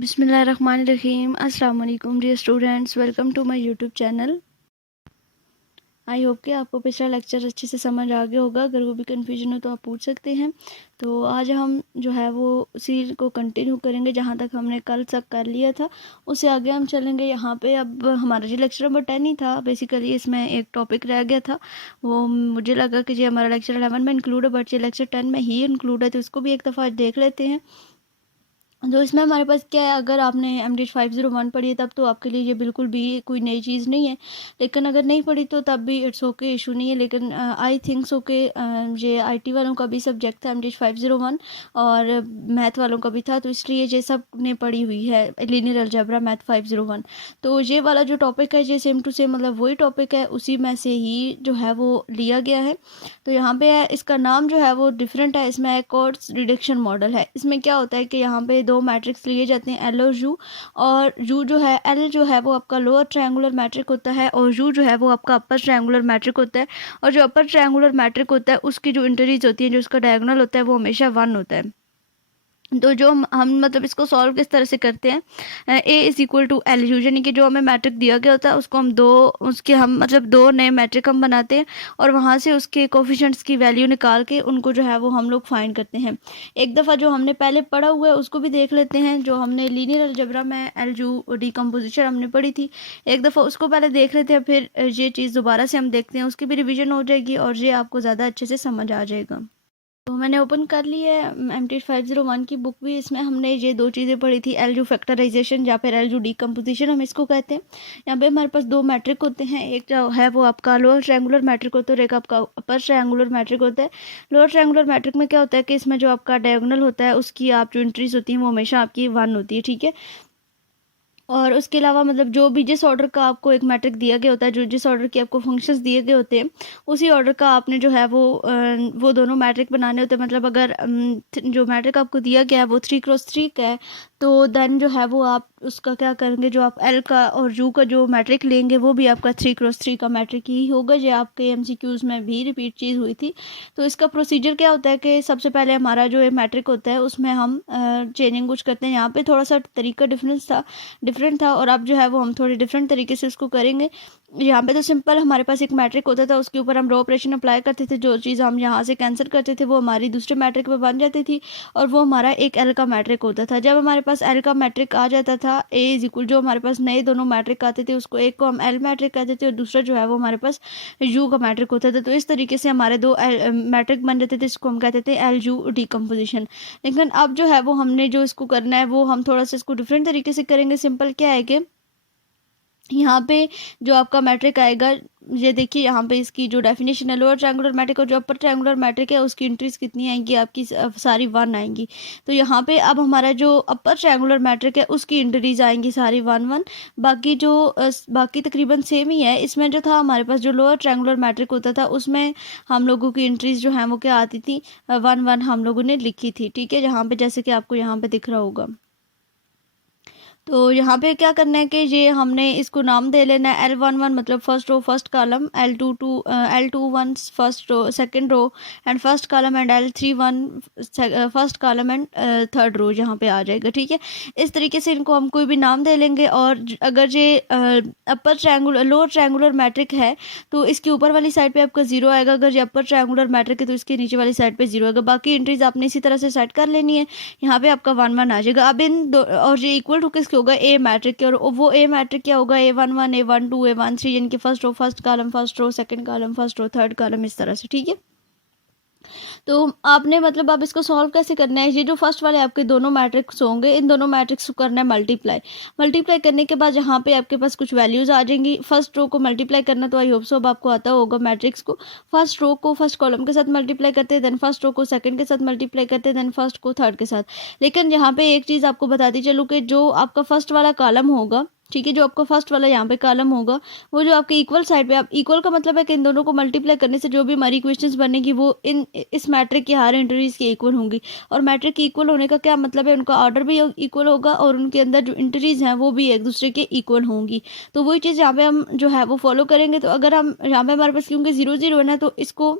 बिस्मिल्लाहिर्रहमानिर्रहीम। अस्सलाम वालेकुम dear students, welcome to my YouTube channel. I hope कि आपको पिछला लेक्चर अच्छे से समझ आ गया होगा। अगर वो भी कन्फ्यूजन हो तो आप पूछ सकते हैं। तो आज हम जो है वो उसी को कंटिन्यू करेंगे जहाँ तक हमने कल तक कर लिया था, उससे आगे हम चलेंगे। यहाँ पे अब हमारा जो लेक्चर नंबर 10 ही था, बेसिकली इसमें एक टॉपिक रह गया था। वो मुझे लगा कि जी हमारा लेक्चर 11 में इंक्लूड है, बट ये लेक्चर 10 में ही इंक्लूड है, तो इसको भी एक दफ़ा देख लेते हैं। तो इसमें हमारे पास क्या है, अगर आपने MD501 पढ़ी है तब तो आपके लिए ये बिल्कुल भी कोई नई चीज़ नहीं है, लेकिन अगर नहीं पढ़ी तो तब भी इट्स ओके, इशू नहीं है। लेकिन आई थिंक्स ओके, ये IT वालों का भी सब्जेक्ट था MD501 और मैथ वालों का भी था, तो इसलिए ये सब ने पढ़ी हुई है लीनियर अलजेब्रा मैथ 501। तो ये वाला जो टॉपिक है ये सेम टू सेम मतलब वही टॉपिक है, उसी में से ही जो है वो लिया गया है। तो यहाँ पे है, इसका नाम जो है वो डिफरेंट है, इसमें एक कोर्स रिडक्शन मॉडल है। इसमें क्या होता है कि यहाँ पे दो मैट्रिक्स लिए जाते हैं, एल और यू। और यू जो है, एल जो है वो आपका लोअर ट्रायंगुलर मैट्रिक होता है और यू जो है वो आपका अपर ट्रायंगुलर मैट्रिक होता है। और जो अपर ट्रायंगुलर मैट्रिक होता है उसकी जो इंटरीज होती है, जो उसका डायगोनल होता है, वो हमेशा 1 होता है। तो जो हम मतलब इसको सॉल्व किस तरह से करते हैं, A is equal to L U, यानी कि जो हमें मैट्रिक दिया गया होता है उसको हम हम मतलब दो नए मैट्रिक हम बनाते हैं और वहाँ से उसके कोफिशिएंट्स की वैल्यू निकाल के उनको जो है वो हम लोग फाइंड करते हैं। एक दफ़ा जो हमने पहले पढ़ा हुआ है उसको भी देख लेते हैं, जो हमने लीनियर अलजेब्रा में एल यू डीकम्पोजिशन हमने पढ़ी थी। एक दफ़ा उसको पहले देख लेते हैं, फिर ये चीज़ दोबारा से हम देखते हैं, उसकी भी रिविजन हो जाएगी और ये आपको ज़्यादा अच्छे से समझ आ जाएगा। तो मैंने ओपन कर ली है MT501 की बुक भी। इसमें हमने ये दो चीज़ें पढ़ी थी, एल यू फैक्टराइजेशन या फिर एल यू डीकम्पोजिशन हम इसको कहते हैं। यहाँ पे हमारे पास दो मैट्रिक होते हैं, एक जो है वो आपका लोअर ट्रायंगुलर मैट्रिक होता है और एक आपका अपर ट्रायंगुलर मैट्रिक होता है। लोअर ट्रायंगुलर मैट्रिक में क्या होता है कि इसमें जो आपका डायगोनल होता है उसकी आप जो एंट्रीज होती हैं वो हमेशा आपकी 1 होती है, ठीक है। और उसके अलावा मतलब जो भी जिस ऑर्डर का आपको एक मैट्रिक दिया गया होता है, जो जिस ऑर्डर के आपको फंक्शंस दिए गए होते हैं, उसी ऑर्डर का आपने जो है वो दोनों मैट्रिक बनाने होते हैं। मतलब अगर जो मैट्रिक आपको दिया गया है वो 3x3 का है, तो देन जो है वो आप उसका क्या करेंगे, जो आप एल का और यू का जो मैट्रिक लेंगे वो भी आपका 3x3 का मैट्रिक ही होगा। जो आपके MCQs में भी रिपीट चीज़ हुई थी। तो इसका प्रोसीजर क्या होता है कि सबसे पहले हमारा जो मैट्रिक होता है उसमें हम चेंजिंग कुछ करते हैं। यहाँ पे थोड़ा सा तरीका डिफरेंट था और अब जो है वो हम थोड़े डिफरेंट तरीके से उसको करेंगे। यहाँ पे तो सिंपल हमारे पास एक मैट्रिक होता था, उसके ऊपर हम रो ऑपरेशन अप्लाई करते थे, जो चीज़ हम यहाँ से कैंसिल करते थे वो हमारी दूसरे मैट्रिक पे बन जाती थी और वो हमारा एक एल का मैट्रिक होता था। जब हमारे पास एल का मैट्रिक आ जाता था, ए इज इक्वल, जो हमारे पास नए दोनों मैट्रिक आते थे उसको एक को हम एल मैट्रिक कहते थे और दूसरा जो है वो हमारे पास यू का मैट्रिक होता था। तो इस तरीके से हमारे दो मैट्रिक बन जाते थे, इसको हम कहते थे एल यू डीकम्पोजिशन। लेकिन अब जो है वो हमने जो इसको करना है वो हम थोड़ा सा इसको डिफरेंट तरीके से करेंगे। सिंपल क्या है कि यहाँ पे जो आपका मैट्रिक आएगा, ये देखिए यहाँ पे इसकी जो डेफिनेशन है, लोअर ट्रायंगुलर मैट्रिक और जो अपर ट्रायंगुलर मैट्रिक है उसकी एंट्रीज कितनी आएंगी आपकी, सारी 1 आएंगी। तो यहाँ पे अब हमारा जो अपर ट्रायंगुलर मैट्रिक है उसकी एंट्रीज आएंगी सारी 1 1। बाकी जो बाकी तकरीबन सेम ही है। इसमें जो था हमारे पास जो लोअर ट्रायंगुलर मैट्रिक होता था उसमें हम लोगों की एंट्रीज जो है वो क्या आती थी, 1 1 हम लोगों ने लिखी थी, ठीक है। यहाँ पे जैसे कि आपको यहाँ पे दिख रहा होगा। तो यहाँ पे क्या करना है कि ये हमने इसको नाम दे लेना है L11 मतलब first row first column, L21 first row second row and first column, and L31 first column and third row यहाँ पे आ जाएगा, ठीक है। इस तरीके से इनको हम कोई भी नाम दे लेंगे। और अगर ये upper triangular lower triangular matrix है तो इसके ऊपर वाली साइड पे आपका 0 आएगा। अगर ये अपर ट्रायंगुलर मैट्रिक है तो इसके नीचे वाली साइड पे 0 आएगा। बाकी एंट्रीज आपने इसी तरह से सेट कर लेनी है। यहाँ पे आपका 1 1 आ जाएगा। अब इन दो और ये इक्वल टू किसके होगा, ए मैट्रिक के, और वो ए मैट्रिक क्या होगा, A11 A12 A13, यानी कि first row first column first row second column first row third column, इस तरह से, ठीक है। तो आपने मतलब आप इसको सॉल्व कैसे करना है, ये जो फर्स्ट वाले आपके दोनों मैट्रिक्स होंगे इन दोनों मैट्रिक्स को करना है मल्टीप्लाई करने के बाद यहाँ पे आपके पास कुछ वैल्यूज आ जाएंगी। फर्स्ट रो को मल्टीप्लाई करना तो आई होप सो अब आपको आता होगा मैट्रिक्स को। फर्स्ट रो को फर्स्ट कॉलम के साथ मल्टीप्लाई करते हैं, देन फर्स्ट रो को सेकंड के साथ मल्टीप्लाई करते हैं, देन फर्स्ट को थर्ड के साथ। लेकिन यहाँ पे एक चीज़ आपको बताती चलूँ कि जो आपका फर्स्ट वाला कॉलम होगा, ठीक है, जो आपका फर्स्ट वाला यहाँ पे कॉलम होगा, वो जो आपके इक्वल साइड पे, आप इक्वल का मतलब है कि इन दोनों को मल्टीप्लाई करने से जो भी हमारी इक्वेशंस बनेगी वो इस मैट्रिक की हर एंट्रीज के इक्वल होंगी। और मैट्रिक के इक्वल होने का क्या मतलब है, उनका ऑर्डर भी इक्वल होगा और उनके अंदर जो एंट्रीज हैं वो भी एक दूसरे के इक्वल होंगी। तो वही चीज़ यहाँ पे हम जो है वो फॉलो करेंगे। तो अगर हम यहाँ पे हमारे पास क्योंकि 0 0 है ना, तो इसको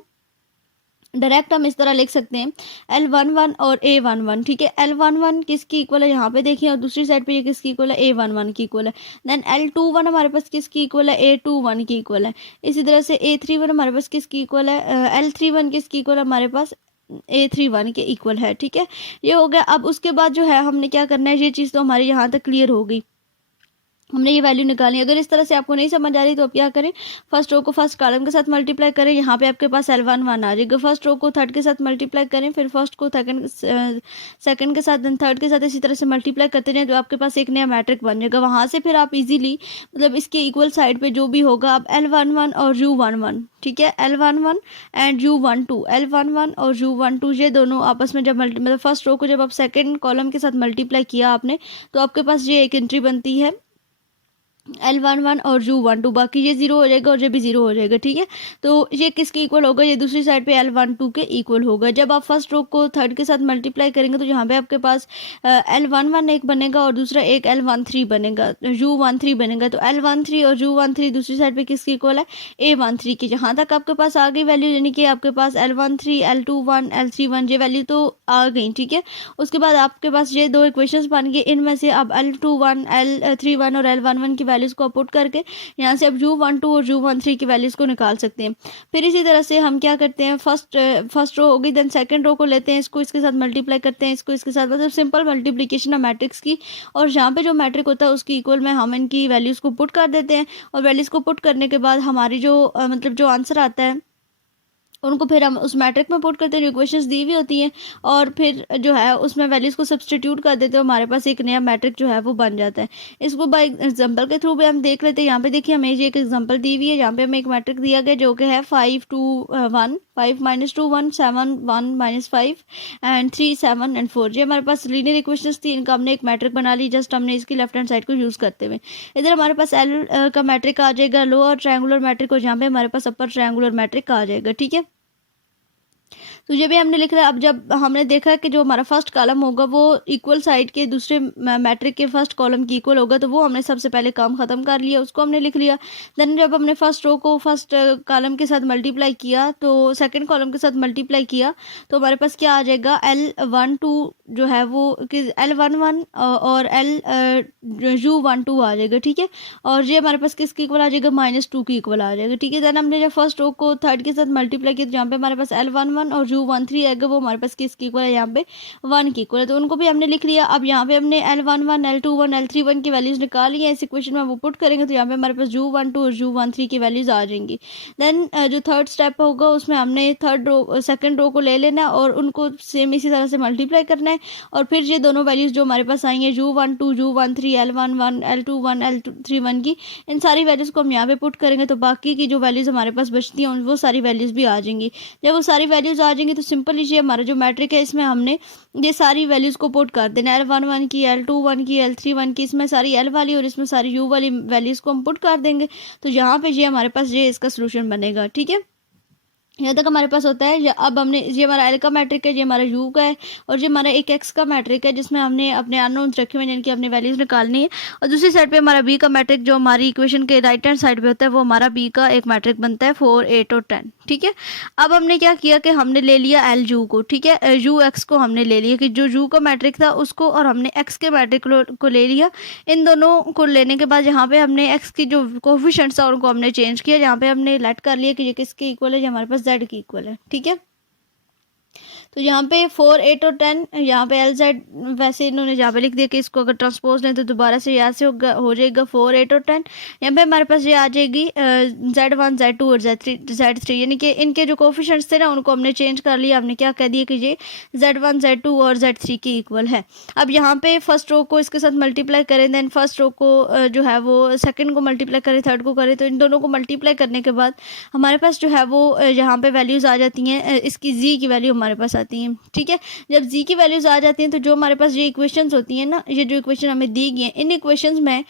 डायरेक्ट हम इस तरह लिख सकते हैं L11 और A11, ठीक है। L11 किसकी इक्वल है, यहाँ पे देखिए, और दूसरी साइड पे ये किसकी इक्वल है, A11 की इक्वल है। देन L21 हमारे पास किसकी इक्वल है, A21 की इक्वल है। इसी तरह से A31 हमारे पास किसकी इक्वल है, L31 किसकी इक्वल है, हमारे पास A31 के इक्वल है, ठीक है। ये हो गया। अब उसके बाद जो है हमने क्या करना है, ये चीज़ तो हमारी यहाँ तक क्लियर हो गई, हमने ये वैल्यू निकाली। अगर इस तरह से आपको नहीं समझ आ रही तो आप क्या करें, फर्स्ट रो को फर्स्ट कॉलम के साथ मल्टीप्लाई करें, यहाँ पे आपके पास L11 आ जाएगा। फर्स्ट रो को थर्ड के साथ मल्टीप्लाई करें, फिर फर्स्ट को सेकंड के साथ, देन थर्ड के साथ, इसी तरह से मल्टीप्लाई करते जाएं तो आपके पास एक नया मैट्रिक बन जाएगा। वहाँ से फिर आप इजीली, मतलब इसके इक्वल साइड पे जो भी होगा, आप L11 और U11, ठीक है, L11 एंड U12, L11 और U12 ये दोनों आपस में जब मतलब फर्स्ट रो को जब आप सेकेंड कॉलम के साथ मल्टीप्लाई किया आपने, तो आपके पास ये एक एंट्री बनती है L11 और U12, बाकी ये जीरो हो जाएगा और ये भी जीरो हो जाएगा, ठीक है। तो ये किसके इक्वल होगा, ये दूसरी साइड पे L12 के इक्वल होगा। जब आप फर्स्ट रो को थर्ड के साथ मल्टीप्लाई करेंगे तो यहाँ पे आपके पास L11 एक बनेगा और दूसरा एक L13 बनेगा, U13 बनेगा। तो L13 और U13 दूसरी साइड पे किसकी इक्वल है, A13 की। जहाँ तक आपके पास आ गई वैल्यू, यानी कि आपके पास L13, L21, L31 ये वैल्यू तो आ गई, ठीक है। उसके बाद आपके पास ये दो इक्वेशंस बन गए, इनमें से अब L21, L31 और L11 की वैल्यूज़ को पुट करके यहाँ से अब U12 और U13 की वैल्यूज़ को निकाल सकते हैं। फिर इसी तरह से हम क्या करते हैं, फर्स्ट रो होगी, देन सेकंड रो को लेते हैं, इसको इसके साथ मल्टीप्लाई करते हैं, इसको इसके साथ, मतलब सिंपल मल्टीप्लिकेशन है मैट्रिक्स की। और यहाँ पे जो मैट्रिक होता है उसकी इक्वल में हम इनकी वैल्यूज़ को पुट कर देते हैं, और वैल्यूज़ को पुट करने के बाद हमारी जो मतलब जो आंसर आता है उनको फिर हम उस मैट्रिक में पुट करते हैं, जो इक्वेशंस दी हुई होती हैं, और फिर जो है उसमें वैल्यूज़ को सब्सटीट्यूट कर देते हैं, हमारे पास एक नया मैट्रिक जो है वो बन जाता है। इसको बाय एग्जांपल के थ्रू भी हम देख लेते हैं। यहाँ पे देखिए हमें ये एक एग्जांपल दी हुई है, यहाँ पे हमें एक मैट्रिक दिया गया जो कि है 5 2 1, 5 - 2 1, 7 1 - 5 एंड 3 7 एंड 4। ये हमारे पास लीनियर इक्वेशंस थी, इनका हमने एक मैट्रिक बना ली, जस्ट हमने इसकी लेफ्ट हैंड साइड को यूज़ करते हुए। इधर हमारे पास एल का मैट्रिक आ जाएगा, लोअर ट्रायंगुलर मैट्रिक, और जहाँ पे हमारे पास अपर ट्रायंगुलर मैट्रिक आ जाएगा, ठीक है। तो ये भी हमने लिख लिया। अब जब हमने देखा कि जो हमारा फर्स्ट कॉलम होगा वो इक्वल साइड के दूसरे मैट्रिक के फर्स्ट कॉलम की इक्वल होगा, तो वो हमने सबसे पहले काम ख़त्म कर लिया, उसको हमने लिख लिया। देन जब हमने फर्स्ट रो को फर्स्ट कॉलम के साथ मल्टीप्लाई किया, तो सेकंड कॉलम के साथ मल्टीप्लाई किया, तो हमारे पास क्या आ जाएगा, L12 जो है वो L11 और U12 आ जाएगा, ठीक है। और ये हमारे पास किसकी इक्वल आ जाएगा, -2 की इक्वल आ जाएगा, ठीक है। देन हमने जब फर्स्ट रो को थर्ड के साथ मल्टीप्लाई किया, तो जहाँ पे हमारे पास L11 और U13 आएगा, वो हमारे पास किसकी इक्वल है, यहाँ पे 1 की इक्वल है, तो उनको भी हमने लिख लिया। अब यहाँ पे हमने L11, L21, L31 की वैल्यूज़ निकाली है, इस इक्वेशन में वो पुट करेंगे तो यहाँ पे हमारे पास U12 और U13 की वैल्यूज़ आ जाएंगी। देन जो थर्ड स्टेप होगा उसमें हमने सेकंड रो को ले लेना और उनको सेम इसी तरह से मल्टीप्लाई करना है, और फिर ये दोनों वैल्यूज़ जो हमारे पास आई हैं, U12, U13, L11, L21, L31 की, इन सारी वैल्यूज़ को हम यहाँ पे पुट करेंगे तो बाकी की जो वैल्यूज़ हमारे पास बचती हैं वो सारी वैल्यूज़ भी आ जाएंगी। जब वो सारी वैल्यूज़ आ जाएंगी तो सिंपल ये हमारा जो मैट्रिक है, इसमें हमने ये सारी वैल्यूज़ को पुट कर देना, L11 की, L21 की, L31 की, इसमें सारी L वाली और इसमें सारी U वाली वैल्यूज़ को हम पुट कर देंगे, तो यहाँ पे ये हमारे पास ये इसका सोल्यूशन बनेगा, ठीक है। यहाँ तक हमारे पास होता है। अब हमने, ये हमारा एल का मैट्रिक है, ये हमारा यू का है, और ये हमारा एक एक्स का मैट्रिक है जिसमें हमने अपने अननोन्स रखे हुए हैं जिनकी अपने वैल्यूज़ निकालनी है, और दूसरी साइड पे हमारा बी का मैट्रिक जो हमारी इक्वेशन के राइट हैंड साइड पे होता है, वो हमारा बी का एक मैट्रिक बनता है 4 8 और 10, ठीक है। अब हमने क्या किया कि हमने ले लिया एल यू को, ठीक है, यू एक्स को हमने ले लिया, कि जो यू का मैट्रिक था उसको और हमने एक्स के मैट्रिक को ले लिया। इन दोनों को लेने के बाद यहाँ पे हमने एक्स की जो कोफिशिएंट्स था उनको हमने चेंज किया, यहाँ पे हमने लेट कर लिया कि ये किसके इक्वल है, ये हमारे पास जेड की इक्वल है, ठीक है। तो यहाँ पे 4 8 और 10, यहाँ पे एल जेड वैसे इन्होंने यहाँ पे लिख दिया कि इसको अगर ट्रांसपोज लें तो दोबारा से यहाँ से हो जाएगा 4 8 और 10। यहाँ पे हमारे पास ये आ जाएगी Z1 Z2 और Z3, यानी कि इनके जो कोफिशिएंट्स थे ना उनको हमने चेंज कर लिया। हमने क्या कह दिया कि ये Z1 Z2 और Z3 की इक्वल है। अब यहाँ पे फर्स्ट रो को इसके साथ मल्टीप्लाई करें, देन फर्स्ट रो को जो है वो सेकेंड को मल्टीप्लाई करें, थर्ड को करें, तो इन दोनों को मल्टीप्लाई करने के बाद हमारे पास जो है वो यहाँ पे वैल्यूज़ आ जाती हैं, इसकी जी की वैल्यू हमारे पास आती हैं, ठीक है। जब जी की वैल्यूज़ आ जाती हैं तो जो हमारे पास ये इक्वेशंस होती हैं ना, ये जो इक्वेशन हमें दी गई हैं, इन इक्वेशंस में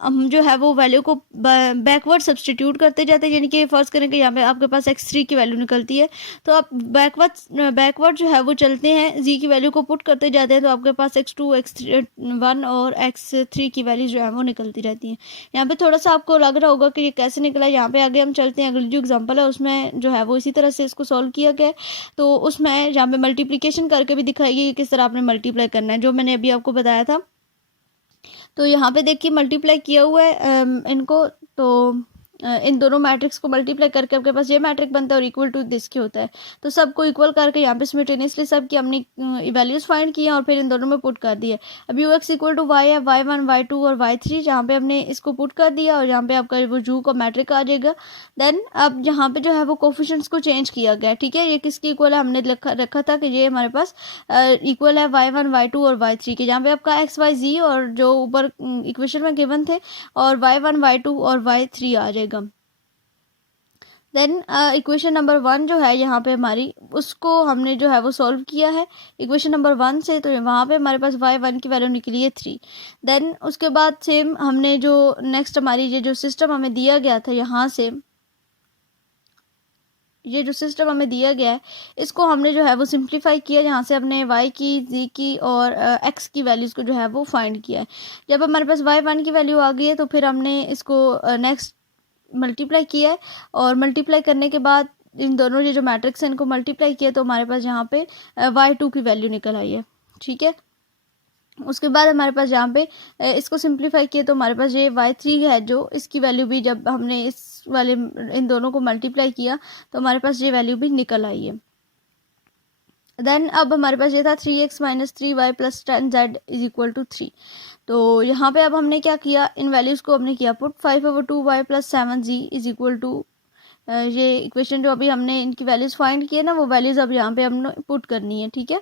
हम जो है वो वैल्यू को बैकवर्ड सब्सटीट्यूट करते जाते हैं, यानी कि फर्ज करें कि यहाँ पे आपके पास x3 की वैल्यू निकलती है, तो आप बैकवर्ड जो है वो चलते हैं, z की वैल्यू को पुट करते जाते हैं, तो आपके पास x2 x1 और x3 की वैल्यू जो है वो निकलती रहती हैं। यहाँ पे थोड़ा सा आपको लग रहा होगा कि ये कैसे निकला है। यहाँ पे आगे हम चलते हैं, अगली जो एग्जाम्पल है उसमें जो है वो इसी तरह से इसको सॉल्व किया गया है। तो उसमें यहाँ पे मल्टीप्लीकेशन करके भी दिखाई गई किस तरह आपने मल्टीप्लाई करना है, जो मैंने अभी आपको बताया था। तो यहाँ पे देखिए मल्टीप्लाई किया हुआ है इनको, तो इन दोनों मैट्रिक्स को मल्टीप्लाई करके आपके पास ये मैट्रिक बनता है और इक्वल टू दिस के होता है। तो सबको इक्वल करके यहाँ पे सिमिल्टेनियसली सब की हमने वैल्यूज फाइंड की हैं और फिर इन दोनों में पुट कर दिया। अब u x equal to y है, y1 y2 और y3, जहाँ पे हमने इसको पुट कर दिया और यहाँ पे आपका वो जू का मैट्रिक आ जाएगा। देन अब यहाँ पे जो है वो कोफिशिएंट्स को चेंज किया गया, ठीक है। ये किसकी इक्वल है, हमने रखा था कि ये हमारे पास इक्वल है y1 y2 और y3 के, जहाँ पे आपका x y z और जो ऊपर इक्वेशन में गिवन थे और y1 y2 और y3 आ जाएगा। देन इक्वेशन नंबर 1 जो है यहाँ पे हमारी, उसको हमने जो है वो सॉल्व किया है इक्वेशन नंबर 1 से, तो वहाँ पे हमारे पास y1 की वैल्यू निकली है 3। देन उसके बाद सेम हमने जो नेक्स्ट हमारी ये जो सिस्टम हमें दिया गया था, यहाँ से ये जो सिस्टम हमें दिया गया है इसको हमने जो है वो सिंप्लीफाई किया, जहाँ से हमने y की, z की और x की वैल्यूज़ को जो है वो फाइंड किया है। जब हमारे पास y1 की वैल्यू आ गई है तो फिर हमने इसको नेक्स्ट मल्टीप्लाई किया है और मल्टीप्लाई करने के बाद इन दोनों ये जो मैट्रिक्स हैं इनको मल्टीप्लाई किया, तो हमारे पास यहाँ पे y2 की वैल्यू निकल आई है, ठीक है। उसके बाद हमारे पास यहाँ पे इसको सिंप्लीफाई किया तो हमारे पास ये y3 है, जो इसकी वैल्यू भी जब हमने इस वाले इन दोनों को मल्टीप्लाई किया तो हमारे पास ये वैल्यू भी निकल आई है। देन अब हमारे पास ये था 3x minus 3y plus 10z is equal to 3। तो यहाँ पे अब हमने क्या किया, इन वैल्यूज़ को हमने किया put, 5/2y plus 7z is equal to, ये इक्वेशन जो अभी हमने इनकी वैल्यूज़ फाइंड किए ना, वो वैल्यूज़ अब यहाँ पे हमने पुट करनी है, ठीक है।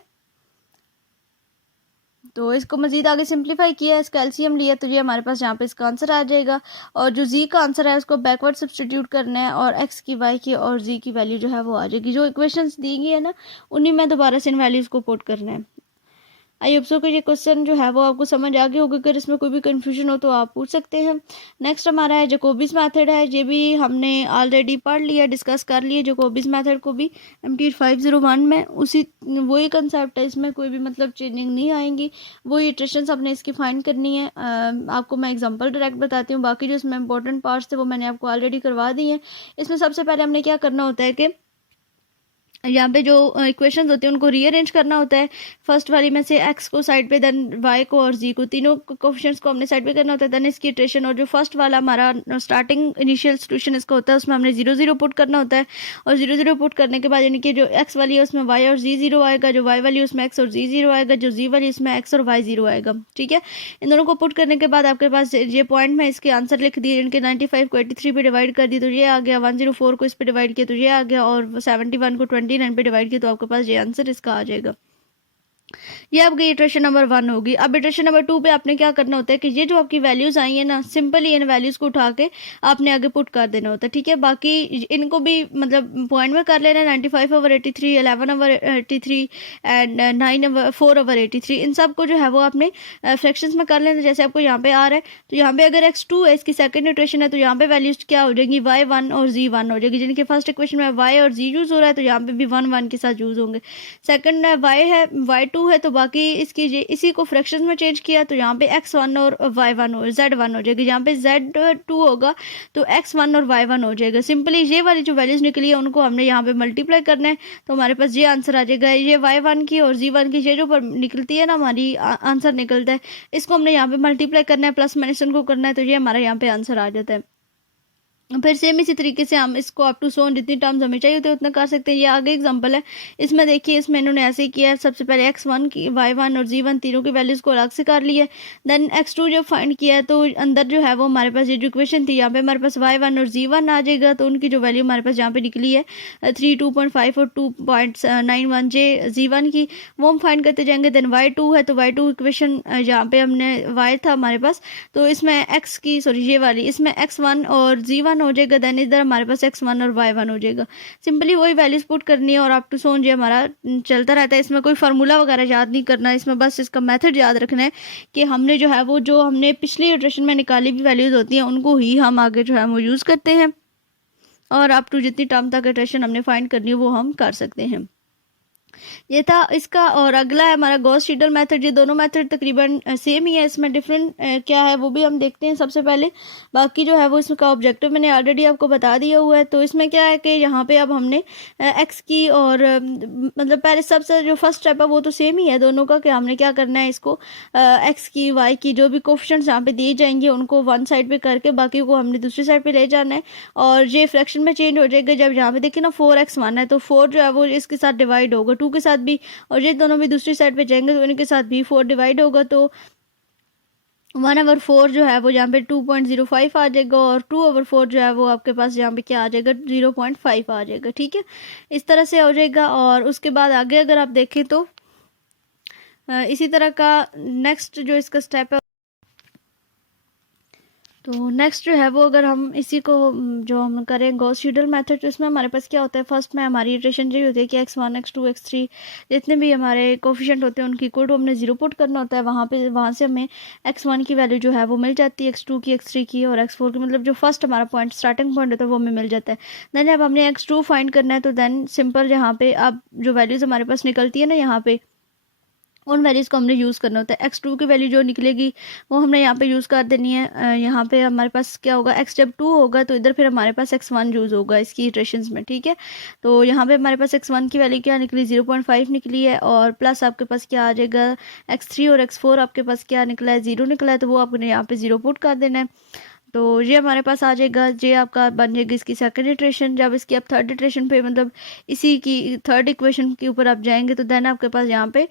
तो इसको मज़ीद आगे सिंप्लीफाई किया, इसका एलसीएम लिया, तो ये हमारे पास यहाँ पे इसका आंसर आ जाएगा। और जो जी का आंसर है उसको बैकवर्ड सब्सटीट्यूट करना है और एक्स की, वाई की और जी की वैल्यू जो है वो आ जाएगी। जो इक्वेशंस दी गई है ना उन्हीं में दोबारा से इन वैल्यूज़ को पुट करना है। आई होप सो कि ये क्वेश्चन जो है वो आपको समझ आ गया होगा। अगर इसमें कोई भी कंफ्यूजन हो तो आप पूछ सकते हैं। नेक्स्ट हमारा है जैकोबीज मेथड है, ये भी हमने ऑलरेडी पढ़ लिया, डिस्कस कर लिया। जैकोबीज मेथड को भी MT 501 में उसी वही कंसेप्ट है, इसमें कोई भी मतलब चेंजिंग नहीं आएंगी, वही इटरेशंस आपने इसकी फाइंड करनी है। आपको मैं एग्जांपल डायरेक्ट बताती हूँ, बाकी जो इसमें इंपॉर्टेंट पार्ट्स थे वो मैंने आपको ऑलरेडी करवा दी हैं। इसमें सबसे पहले हमने क्या करना होता है कि यहाँ पे जो इक्वेशंस होती हैं उनको रीअरेंज करना होता है। फर्स्ट वाली में से x को साइड पे, देन y को और z को, तीनों कोफिशिएंट्स को हमने साइड पे करना होता है। देन इसकी इटरेशन, और जो फर्स्ट वाला हमारा स्टार्टिंग इनिशियल सॉल्यूशन इसका होता है उसमें हमने 0 0 पुट करना होता है। और 0 0 पुट करने के बाद यानी कि जो x वाली है उसमें y और z 0 आएगा, जो y वाली है उसमें x और z 0 आएगा, जो z वाली उसमें x और y 0 आएगा, ठीक है। इन दोनों को पुट करने के बाद आपके पास ये पॉइंट में इसके आंसर लिख दिए, इनके 95 को 83 पे डिवाइड कर दी तो ये आ गया, 104 को इस पे डिवाइड किया तो ये आ गया, और 71 को 29 पे डिवाइड किया तो आपके पास ये आंसर इसका आ जाएगा। ये आपकी इटरेशन नंबर 1 होगी। अब इटरेशन नंबर 2 पे आपने क्या करना होता है कि ये जो आपकी वैल्यूज़ आई है ना, सिंपली इन वैल्यूज़ को उठा के आपने आगे पुट कर देना होता है, ठीक है। बाकी इनको भी मतलब पॉइंट में कर लेना, 95/83, 11/83 एंड 4/83, इन सब को जो है वो आपने फ्रैक्शंस में कर लेना, जैसे आपको यहाँ पे आ रहा है। तो यहाँ पे अगर x2 है, इसकी सेकंड इटरेशन है, तो यहाँ पे वैल्यूज क्या हो जाएंगी, y1 और z1 हो जाएगी। जिनके फर्स्ट इक्वेशन में y और z यूज़ हो रहा है तो यहाँ पे भी 1 1 के साथ यूज़ होंगे। सेकंड y है, y2 है, तो बाकी इसकी इसी को फ्रैक्शंस में चेंज किया तो यहाँ पे x1 और y1 हो, z1 हो जाएगी। यहाँ पे z2 होगा तो x1 और y1 हो जाएगा। सिंपली ये वाली जो वैल्यूज निकली है उनको हमने यहाँ पे मल्टीप्लाई करना है, तो हमारे पास ये आंसर आ जाएगा। ये y1 की और z1 की ये जो पर निकलती है ना हमारी आंसर निकलता है, इसको हमने यहाँ पे मल्टीप्लाई करना है, प्लस माइनस उनको करना है, तो ये हमारा यहाँ पे आंसर आ जाता है। फिर सेम इसी तरीके से हम इसको अप टू सोन जितनी टर्म्स हमें चाहिए होते हैं उतना कर सकते हैं। ये आगे एग्जांपल है, इसमें देखिए इसमें इन्होंने ऐसे ही किया है। सबसे पहले x1 की, y1 और z1 तीनों की वैल्यूज़ को अलग से कर लिया है। देन x2 जब फाइंड किया है तो अंदर जो है वो हमारे पास ये जो इक्वेशन थी यहाँ पे हमारे पास y1 और z1 आ जाएगा, तो उनकी जो वैल्यू हमारे पास यहाँ पे निकली है 3, 2.5 और 2.91 जे z1 की, वो हम फाइंड करते जाएंगे। देन y2 है, तो y2 इक्वेशन यहाँ पे हमने y था हमारे पास, तो इसमें x की, सॉरी ये वाली, इसमें x1 और z1 x1 हो जाएगा, देन इधर हमारे पास x1 और y1 हो जाएगा। सिंपली वही वैल्यूज पुट करनी है और अप टू सोन ये हमारा चलता रहता है। इसमें कोई फार्मूला वगैरह याद नहीं करना, इसमें बस इसका मेथड याद रखना है कि हमने जो है वो जो हमने पिछली इटरेशन में निकाली हुई वैल्यूज़ होती हैं उनको ही हम आगे जो है वो यूज़ करते हैं, और अप टू जितनी टर्म तक इटरेशन हमने फाइंड करनी है वो हम कर सकते हैं। ये था इसका। और अगला है हमारा गॉस सीडल मेथड। ये दोनों मेथड तकरीबन सेम ही है, इसमें डिफरेंट क्या है वो भी हम देखते हैं सबसे पहले। बाकी जो है वो इसका ऑब्जेक्टिव मैंने ऑलरेडी आपको बता दिया हुआ है। तो इसमें क्या है कि यहाँ पे अब हमने एक्स की और मतलब पहले सबसे जो फर्स्ट स्टेप है वो तो सेम ही है दोनों का, कि हमने क्या करना है, इसको एक्स की वाई की जो भी कोफिशिएंट्स यहाँ पे दिए जाएंगे उनको वन साइड पे करके बाकी को हमने दूसरी साइड पे ले जाना है, और ये फ्रैक्शन में चेंज हो जाएगा। जब यहाँ पे देखिए ना 4x1 है तो 4 जो है वो इसके साथ डिवाइड होगा 2 के साथ भी, और ये दोनों भी दूसरी साइड पे जाएंगे तो इनके साथ भी 4 डिवाइड होगा, तो 1/4 जो है वो यहाँ पे 2.05 आ जाएगा, और 2/4 जो है वो आपके पास यहाँ पे क्या आ जाएगा 0.5 आ जाएगा। ठीक है, इस तरह से हो जाएगा। और उसके बाद आगे अगर आप देखें तो इसी तरह का नेक्स्ट जो इसका स्टेप है, तो नेक्स्ट जो है वो अगर हम इसी को जो हम करें गॉस सीडल मेथड, तो इसमें हमारे पास क्या होता है, फर्स्ट में हमारी इटरेशन ये होती है कि x1 x2 x3 जितने भी हमारे कोफिशिएंट होते हैं उनकी इक्वल टू हमने 0 पुट करना होता है। वहाँ से हमें x1 की वैल्यू जो है वो मिल जाती है, x2 की, x3 की और x4 की, मतलब जो फर्स्ट हमारा पॉइंट स्टार्टिंग पॉइंट होता है वो हमें मिल जाता है। देन जब हमने x2 फाइंड करना है तो देन सिंपल यहाँ पे अब जो वैल्यूज़ हमारे पास निकलती है ना, यहाँ पे उन वैल्यूज़ को हमने यूज़ करना होता है। x2 की वैल्यू जो निकलेगी वो हमने यहाँ पे यूज़ कर देनी है। यहाँ पे हमारे पास क्या होगा, x जब 2 होगा तो इधर फिर हमारे पास x1 यूज़ होगा इसकी इटरेशंस में। ठीक है, तो यहाँ पे हमारे पास x1 की वैल्यू क्या निकली 0.5 निकली है, और प्लस आपके पास क्या आ जाएगा x3 और x4 आपके पास क्या निकला है 0 निकला है, तो वो आपने यहाँ पे 0 पुट कर देना है। तो ये हमारे पास आ जाएगा, ये आपका बन जाएगी इसकी सेकंड इटरेशन। जब इसकी आप थर्ड इटरेशन पे मतलब इसी की थर्ड इक्वेशन के ऊपर आप जाएंगे तो देन आपके पास यहाँ पे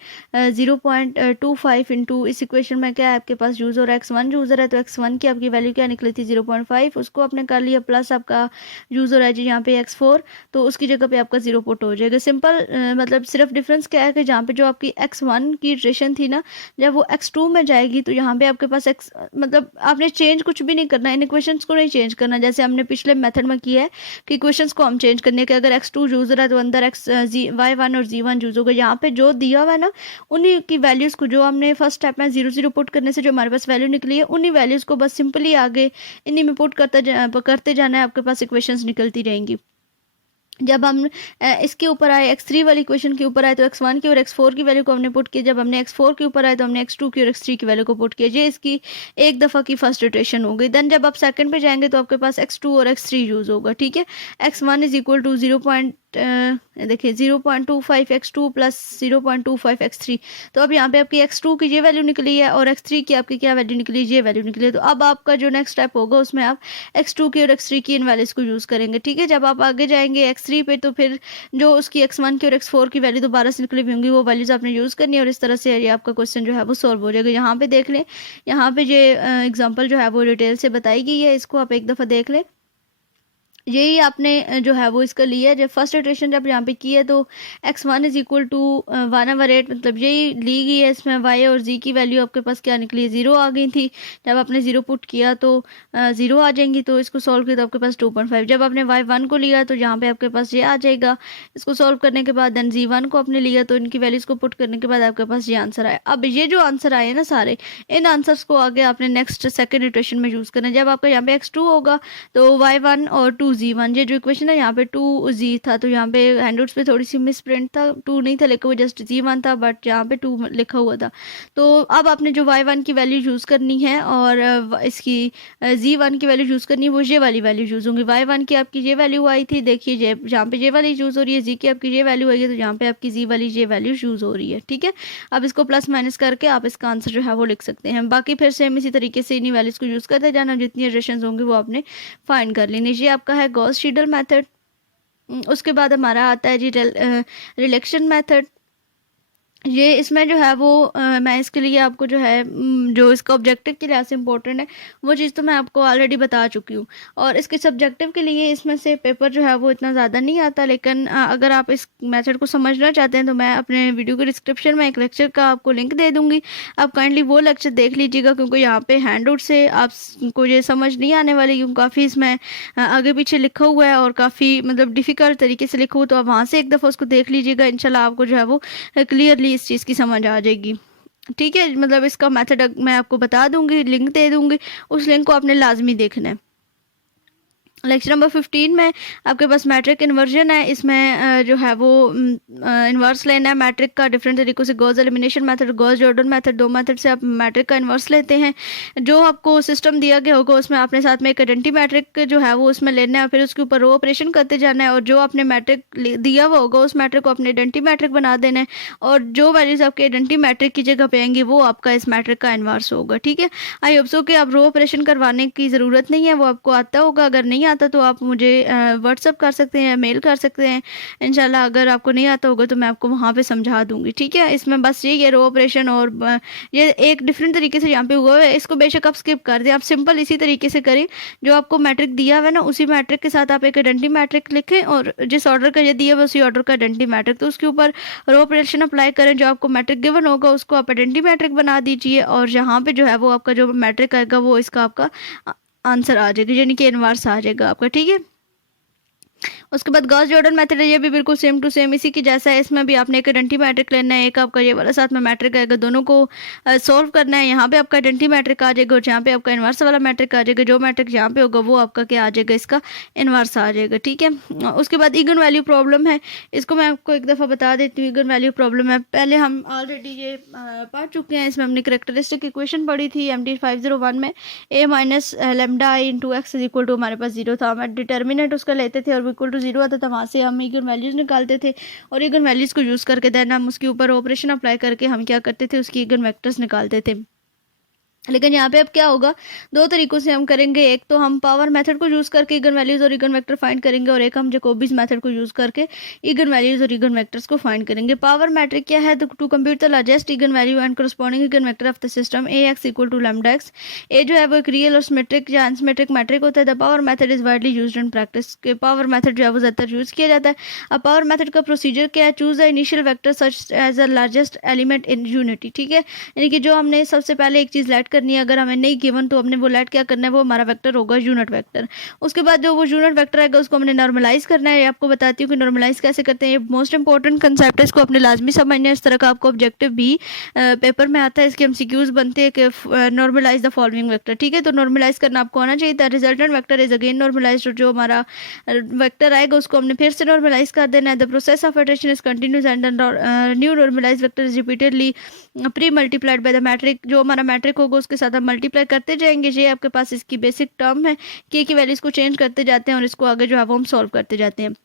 0.25 इंटू इस इक्वेशन में क्या है आपके पास यूज़ हो रहा है x1 यूज़ हो रहा है, तो x1 की आपकी वैल्यू क्या निकली थी 0.5, उसको आपने कर लिया, प्लस आपका यूज़ हो रहा है जी यहाँ पे x4, तो उसकी जगह पे आपका 0 पुट हो जाएगा। सिंपल मतलब सिर्फ डिफरेंस क्या है कि जहाँ पे जो आपकी x1 की इटरेशन थी ना, जब वो x2 में जाएगी तो यहाँ पे आपके पास x मतलब आपने चेंज कुछ भी नहीं करना, इन इक्वेशंस को नहीं चेंज करना जैसे हमने पिछले मेथड में किया है कि इक्वेशंस को हम चेंज करने के, अगर x2 यूज रहा है तो अंदर y1 और z1 यूज होगा। यहाँ पे जो दिया हुआ है ना उन्हीं की वैल्यूज को जो हमने फर्स्ट स्टेप में 0 पुट करने से जो हमारे पास वैल्यू निकली है उन्हीं वैल्यूज को बस सिंपली आगे इन्हीं में पुट करते जाना है, आपके पास इक्वेशंस निकलती रहेंगी। जब हम इसके ऊपर आए x3 वाली इक्वेशन के ऊपर आए तो x1 की और x4 की वैल्यू को हमने पुट किया, जब हमने x4 के ऊपर आए तो हमने x2 की और x3 की वैल्यू को पुट किया। ये इसकी एक दफ़ा की फर्स्ट इटरेशन हो गई। देन जब आप सेकंड पे जाएंगे तो आपके पास x2 और x3 यूज़ होगा। ठीक है, x1 इज इक्वल टू देखिए 0.25 x2 प्लस 0.25 x3, तो अब यहाँ पे आपकी x2 की ये वैल्यू निकली है और x3 की आपकी क्या वैल्यू निकली, ये वैल्यू निकली है। तो अब आपका जो नेक्स्ट स्टेप होगा उसमें आप x2 की और x3 की इन वैल्यूज़ को यूज़ करेंगे। ठीक है, जब आप आगे जाएंगे x3 पे तो फिर जो उसकी x1 की और x4 की वैल्यू दोबारा से निकली हुई होंगी वो वैल्यूज़ आपने यूज़ करनी है, और इस तरह से ये आपका क्वेश्चन जो है वो सॉल्व हो जाएगा। यहाँ पे देख लें, यहाँ पे ये एग्जाम्पल जो है वो डिटेल से बताई गई है, इसको आप एक दफ़ा देख लें। यही आपने जो है वो इसका लिया है, जब फर्स्ट इटरेशन जब यहाँ पे की है तो x1 इज इक्वल टू 1/8, मतलब यही ली गई है। इसमें y और z की वैल्यू आपके पास क्या निकली है 0 आ गई थी, जब आपने 0 पुट किया तो 0 आ जाएंगी, तो इसको सॉल्व किया तो आपके पास 2.5। जब आपने y1 को लिया तो यहाँ पे आपके पास ये आ जाएगा, इसको सॉल्व करने के बाद देन z1 को आपने लिया तो इनकी वैल्यूज़ को पुट करने के बाद आपके पास ये आंसर आया। अब ये जो आंसर आए ना सारे, इन आंसर्स को आगे आपने नेक्स्ट सेकेंड इटरेशन में यूज़ करना है। जब आपका यहाँ पे x2 होगा तो y1 और 2z1, ये जो इक्वेशन है यहाँ पे 2z था तो यहाँ पे हैंडआउट्स पे थोड़ी सी मिस प्रिंट था, 2 नहीं था लिखा हुआ, जस्ट z1 था, बट यहाँ पे 2 लिखा हुआ था। तो अब आपने जो y1 की वैल्यू यूज़ करनी है और इसकी z1 की वैल्यू यूज़ करनी है, वो ये वाली वैल्यू यूज़ होंगी। y1 की आपकी ये वैल्यू आई थी, देखिए ये यहाँ पे ये वाली यूज़ हो रही है, z की आपकी ये वैल्यू आई है तो यहाँ पे आपकी z वाली ये वैल्यू यूज़ हो रही है। ठीक है, अब इसको प्लस माइनस करके आप इसका आंसर जो है वो लिख सकते हैं। बाकी फिर सेम इसी तरीके से इन्हीं वैल्यूज़ को यूज़ करते जाना, जितनी इटरेशंस होंगी वो आपने फाइंड कर लेनी। ये आपका है गॉस सीडल मेथड। उसके बाद हमारा आता है जी रिलेक्शन मेथड। ये इसमें जो है वो मैं इसके लिए आपको जो है जो इसका ऑब्जेक्टिव के लिहाज से इम्पोर्टेंट है वो चीज़ तो मैं आपको ऑलरेडी बता चुकी हूँ। और इसके सब्जेक्टिव के लिए इसमें से पेपर जो है वो इतना ज़्यादा नहीं आता, लेकिन अगर आप इस मेथड को समझना चाहते हैं तो मैं अपने वीडियो के डिस्क्रिप्शन में एक लेक्चर का आपको लिंक दे दूँगी। आप काइंडली वो लेक्चर देख लीजिएगा, क्योंकि यहाँ पे हैंड आउट से आपको ये समझ नहीं आने वाली, क्योंकि काफ़ी इसमें आगे पीछे लिखा हुआ है और काफ़ी मतलब डिफ़िकल्ट तरीके से लिखा हुआ, तो आप वहाँ से एक दफ़ा उसको देख लीजिएगा। इंशाल्लाह आपको जो है वो क्लियरली इस चीज़ की समझ आ जाएगी। ठीक है, मतलब इसका मेथड मैं आपको बता दूंगी, लिंक दे दूंगी, उस लिंक को आपने लाजमी देखना है। लेक्चर नंबर 15 में आपके पास मैट्रिक इन्वर्जन है। इसमें जो है वो इन्वर्स लेना है मैट्रिक का डिफरेंट तरीक़ों से, Gauss elimination method, Gauss Jordan method, दो मेथड से आप मैट्रिक का इन्वर्स लेते हैं। जो आपको सिस्टम दिया गया होगा उसमें आपने साथ में एक आइडेंटिटी मैट्रिक जो है वो उसमें लेना है, फिर उसके ऊपर रो ऑपरेशन करते जाना है, और जो आपने मैट्रिक दिया हुआ होगा उस मैट्रिक को अपने आइडेंटिटी मैट्रिक बना देना है, और जो वैल्यूज़ आपके आइडेंटिटी मैट्रिक की जगह पे आएंगी वो आपका इस मैट्रिक का इन्वर्स होगा। ठीक है, आई होप सो कि आप रो ऑपरेशन करवाने की ज़रूरत नहीं है, वो आपको आता होगा। अगर नहीं आता तो आप मुझे व्हाट्सअप कर सकते हैं, मेल कर सकते हैं। इंशाल्लाह अगर आपको नहीं आता होगा तो मैं आपको वहाँ पे समझा दूंगी। ठीक है, इसमें बस ये रो ऑपरेशन और ये एक डिफरेंट तरीके से यहाँ पे हुआ है, इसको बेशक आप स्किप कर दें, आप सिंपल इसी तरीके से करें। जो आपको मैट्रिक दिया हुआ है ना, उसी मैट्रिक के साथ आप एक आइडेंटिटी मैट्रिक लिखें, और जिस ऑर्डर का ये दिया हुआ उसी ऑर्डर का आइडेंटिटी मैट्रिक, तो उसके ऊपर रो ऑपरेशन अप्लाई करें। जो आपको मैट्रिक गिवन होगा उसको आप आइडेंटिटी मैट्रिक बना दीजिए, और यहाँ पे जो है वो आपका जो मैट्रिक आएगा वो इसका आपका आंसर आ जाएगा, यानी कि इनवर्स आ जाएगा आपका। ठीक है, उसके बाद गॉस जॉर्डन मेथड है, ये भी बिल्कुल सेम टू सेम इसी की जैसा है। इसमें भी आपने एक आइडेंटिटी मैट्रिक लेना है, एक आपका ये वाला साथ में मैट्रिक आएगा, दोनों को सॉल्व करना है। यहाँ पे आपका आइडेंटिटी मैट्रिक आ जाएगा और यहाँ पे आपका इन्वर्स वाला मैट्रिक आ जाएगा। जो मैट्रिक यहाँ पे होगा वो आपका क्या आ जाएगा, इसका इन्वर्स आ जाएगा। ठीक है, उसके बाद इगन वैल्यू प्रॉब्लम है, इसको मैं आपको एक दफ़ा बता देती हूँ। इगन वैल्यू प्रॉब्लम है, पहले हम ऑलरेडी ये पढ़ चुके हैं। इसमें हमने करेक्टरिस्टिक इक्वेशन पढ़ी थी MD 501 में, a minus lambda I into x is equal to, हमारे पास जीरो था, हम डिटर्मिनेंट उसका लेते थे और इक्वल टू जीरो आता था, वहाँ से हम इगन वैल्यूज़ निकालते थे, और इगन वैल्यूज़ को यूज़ करके देन हम उसके ऊपर ऑपरेशन अप्लाई करके हम क्या करते थे, उसकी इगन वेक्टर्स निकालते थे। लेकिन यहाँ पे अब क्या होगा, दो तरीकों से हम करेंगे। एक तो हम पावर मेथड को यूज़ करके इगन वैल्यूज़ और इगन वेक्टर फाइंड करेंगे, और एक हम जैकोबीज मेथड को यूज़ करके इगन वैल्यूज़ और इगन वेक्टर्स को फाइंड करेंगे। पावर मेट्रिक क्या है, to compute the largest eigenvalue and corresponding eigenvector of the system A X equal to lambda X. A जो है वो एक रियल और सिमेट्रिक या अनसिमेट्रिक मैट्रिक होता है। The power method is widely used in practice, के power method जो है वो ज़्यादातर यूज़ किया जाता है। अब पावर मेथड का प्रोसीजर क्या है, choose the initial vector such as the largest element in unity. ठीक है, यानी कि जो हमने सबसे पहले एक चीज़ लेट करनी है, अगर हमें नहीं गिवन तो हमने वो लेट क्या करना है, वो हमारा वेक्टर होगा यूनिट वेक्टर। उसके बाद जो वो यूनिट वेक्टर आएगा उसको हमने नॉर्मलाइज करना है। आपको बताती हूँ कि नॉर्मलाइज कैसे करते हैं, ये मोस्ट इंपॉर्टेंट कंसेप्ट है, इसको अपने लाजमी समझना है। इस तरह का आपको ऑब्जेक्टिव भी पेपर में आता है, इसके MCQs बनते हैं कि नॉर्मलाइज द फॉलोइंग वेक्टर। ठीक है, तो नॉर्मलाइज करना आपको आना चाहिए था। Resultant vector is again normalize, जो हमारा वेक्टर आएगा उसको हमने फिर से नॉर्मलाइज कर देना है। The process of iteration is continuous and new normalize vector is repeatedly pre multiplied by the matrix. जो हमारा मैट्रिक होगा उसके साथ हम मल्टीप्लाई करते जाएंगे। ये आपके पास इसकी बेसिक टर्म है कि की वैल्यूज को चेंज करते जाते हैं और इसको आगे जो है वो हम सॉल्व करते जाते हैं।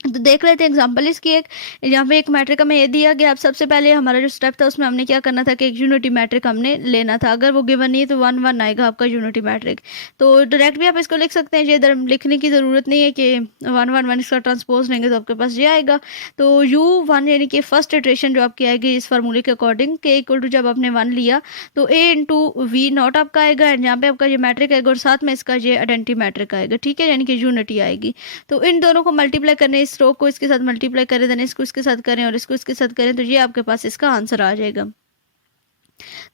तो देख लेते हैं एग्जांपल इसकी। एक यहाँ पे एक मैट्रिक हमें ये दिया गया। अब सबसे पहले हमारा जो स्टेप था उसमें हमने क्या करना था कि एक यूनिटी मैट्रिक हमने लेना था। अगर वो गिवन नहीं है तो 1 1 आएगा आपका यूनिटी मैट्रिक। तो डायरेक्ट भी आप इसको लिख सकते हैं, ये इधर लिखने की ज़रूरत नहीं है कि 1 1 1 इसका ट्रांसपोज लेंगे तो आपके पास ये आएगा। तो U1 यानी कि फर्स्ट इटरेशन जो आपकी आएगी इस फार्मूले के अकॉर्डिंग, के इक्वल टू जब आपने 1 लिया तो A इंटू V नॉट आपका आएगा, एंड यहाँ पे आपका ये मैट्रिक आएगा और साथ में इसका ये आइडेंटिटी मैट्रिक आएगा। ठीक है, यानी कि यूनिटी आएगी। तो इन दोनों को मल्टीप्लाई करने, इस रो को इसके साथ मल्टीप्लाई करें, देन इसको इसके साथ करें और इसको इसके साथ करें, तो ये आपके पास इसका आंसर आ जाएगा।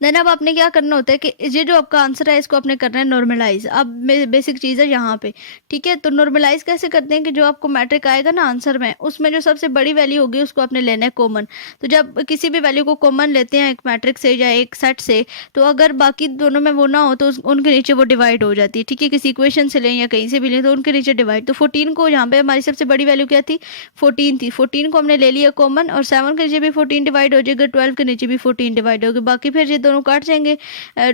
देन अब आपने क्या करना होता है कि ये जो आपका आंसर है इसको आपने करना है नॉर्मलाइज। अब बेसिक चीज़ है यहाँ पे। ठीक है, तो नॉर्मलाइज कैसे करते हैं कि जो आपको मैट्रिक आएगा ना आंसर में, उसमें जो सबसे बड़ी वैल्यू होगी उसको आपने लेना है कॉमन। तो जब किसी भी वैल्यू को कॉमन लेते हैं एक मैट्रिक से या एक सेट से, तो अगर बाकी दोनों में वो ना हो तो उनके नीचे वो डिवाइड हो जाती है। ठीक है, किसी इक्वेशन से लें या कहीं से भी लें तो उनके नीचे डिवाइड। तो 14 को यहाँ पे हमारी सबसे बड़ी वैल्यू क्या थी, 14 थी। 14 को हमने ले लिया कॉमन, और 7 के नीचे भी 14 डिवाइड हो जाएगा, 12 के नीचे भी 14 डिवाइड होगी। बाकी फिर ये दोनों काट जाएंगे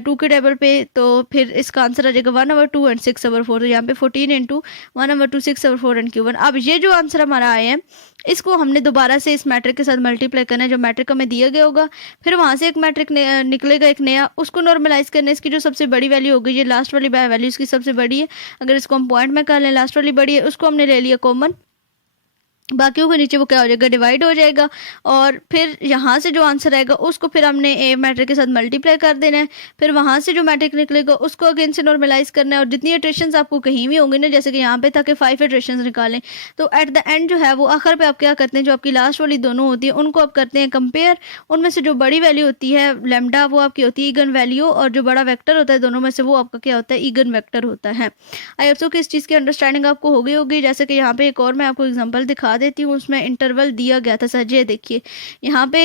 2 के टेबल पे, तो फिर इसका आंसर आ जाएगा 1/2 एंड 6/4। तो यहाँ पे 14 इंटू 1/2 6/4 एंड Q1। अब ये जो आंसर हमारा आया है इसको हमने दोबारा से इस मैट्रिक के साथ मल्टीप्लाई करना है, जो मैट्रिक हमें दिया गया होगा। फिर वहाँ से एक मैट्रिक निकलेगा एक नया, उसको नॉर्मलाइज करना है। इसकी जो सबसे बड़ी वैल्यू होगी, ये लास्ट वाली वैल्यू इसकी सबसे बड़ी है, अगर इसको हम पॉइंट में कर लें लास्ट वाली बड़ी है, उसको हमने ले लिया कॉमन। बाकियों के नीचे वो क्या हो जाएगा, डिवाइड हो जाएगा। और फिर यहाँ से जो आंसर आएगा उसको फिर हमने ए मैट्रिक के साथ मल्टीप्लाई कर देना है। फिर वहाँ से जो मैट्रिक निकलेगा उसको अगेन से नॉर्मलाइज करना है। और जितनी इटरेशंस आपको कहीं भी होंगी ना, जैसे कि यहाँ पे था कि 5 इटरेशंस निकालें, तो एट द एंड जो है वो आखिर पे आप क्या करते हैं, जो आपकी लास्ट वाली दोनों होती है उनको आप करते हैं कंपेयर। उनमें से जो बड़ी वैल्यू होती है लैम्डा, वो आपकी होती है ईगन वैल्यू, और जो बड़ा वेक्टर होता है दोनों में से वो आपका क्या होता है, ईगन वेक्टर होता है। आई होप सो कि इस चीज़ की अंडरस्टैंडिंग आपको हो गई होगी। जैसे कि यहाँ पे एक और मैं आपको एग्जांपल दिखा देती हूँ, उसमें इंटरवल दिया गया था सर जी, देखिए यहाँ पे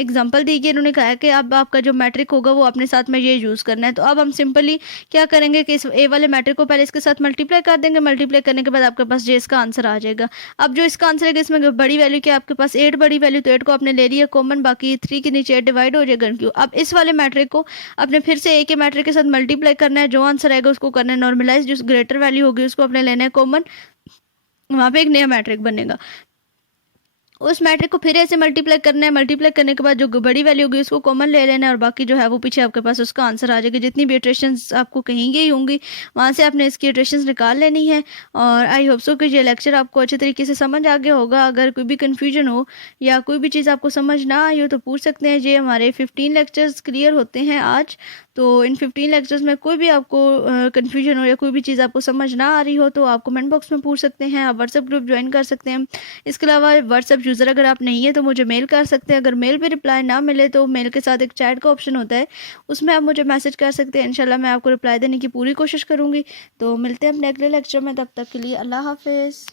एग्जांपल दी गई, इन्होंने कहा है कि अब आपका जो मैट्रिक होगा वो अपने साथ में ये यूज़ करना है। तो अब हम सिंपली क्या करेंगे कि इस ए वाले मैट्रिक को पहले इसके साथ मल्टीप्लाई कर देंगे। मल्टीप्लाई करने के बाद आपके पास जे इसका आंसर आ जाएगा। अब जो इसका आंसर है इसमें बड़ी वैल्यू क्या, आपके पास 8 बड़ी वैल्यू, तो 8 को आपने ले लिया कॉमन, बाकी 3 के नीचे 8 डिवाइड हो जाएगा क्यों। अब इस वाले मैट्रिक को आपने फिर से ए के मैट्रिक के साथ मल्टीप्लाई करना है। जो आंसर आएगा उसको करना है नॉर्मलाइज, जो ग्रेटर वैल्यू होगी उसको आपने लेना है कॉमन, वहाँ पे एक नया मैट्रिक बनेगा। उस मैट्रिक को फिर ऐसे मल्टीप्लाई करना है। मल्टीप्लाई करने के बाद जो बड़ी वैल्यू होगी उसको कॉमन ले लेना है, और बाकी जो है वो पीछे आपके पास उसका आंसर आ जाएगा। जितनी भी इटरेशंस आपको कहीं गई होंगी वहाँ से आपने इसकी इटरेशंस निकाल लेनी है। और आई होप सो कि ये लेक्चर आपको अच्छे तरीके से समझ आ गया होगा। अगर कोई भी कन्फ्यूजन हो या कोई भी चीज़ आपको समझ ना आई हो तो पूछ सकते हैं। ये हमारे 15 लेक्चर्स क्लियर होते हैं आज। तो इन 15 लेक्चर्स में कोई भी आपको कन्फ्यूजन हो या कोई भी चीज़ आपको समझ ना आ रही हो तो आप कमेंट बॉक्स में पूछ सकते हैं। आप व्हाट्सएप ग्रुप ज्वाइन कर सकते हैं। इसके अलावा व्हाट्सएप यूज़र अगर आप नहीं है तो मुझे मेल कर सकते हैं। अगर मेल पे रिप्लाई ना मिले तो मेल के साथ एक चैट का ऑप्शन होता है, उसमें आप मुझे मैसेज कर सकते हैं। इंशाल्लाह मैं आपको रिप्लाई देने की पूरी कोशिश करूँगी। तो मिलते हैं अपने अगले लेक्चर में, तब तक के लिए अल्लाह हाफिज़।